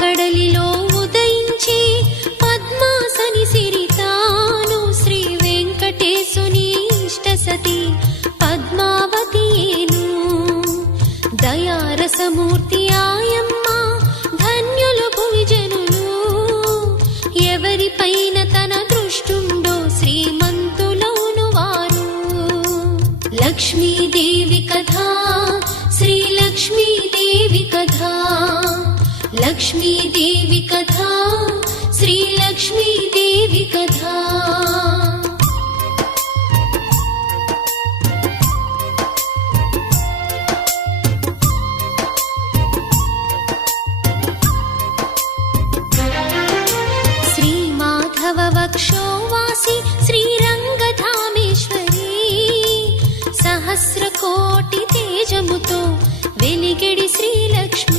కడలిలో ఉదయించి పద్మాసని సిరితాను శ్రీ వెంకటేశుని ఇష్టసతి పద్మావతియేను. దయారసమూర్తి ఆయమ్మ ధన్యులు భువిజనులు, ఎవరిపైన తన దృష్టుండో శ్రీమంతులౌను వారు. లక్ష్మీదేవి కథా శ్రీ లక్ష్మీదేవి కథా, లక్ష్మీదేవి కథా శ్రీ లక్ష్మీదేవి కథా. శ్రీమాధవ వక్షోవాసి శ్రీరంగధామేశ్వరీ, సహస్రకోటి తేజముతో వెలిగెడి శ్రీలక్ష్మి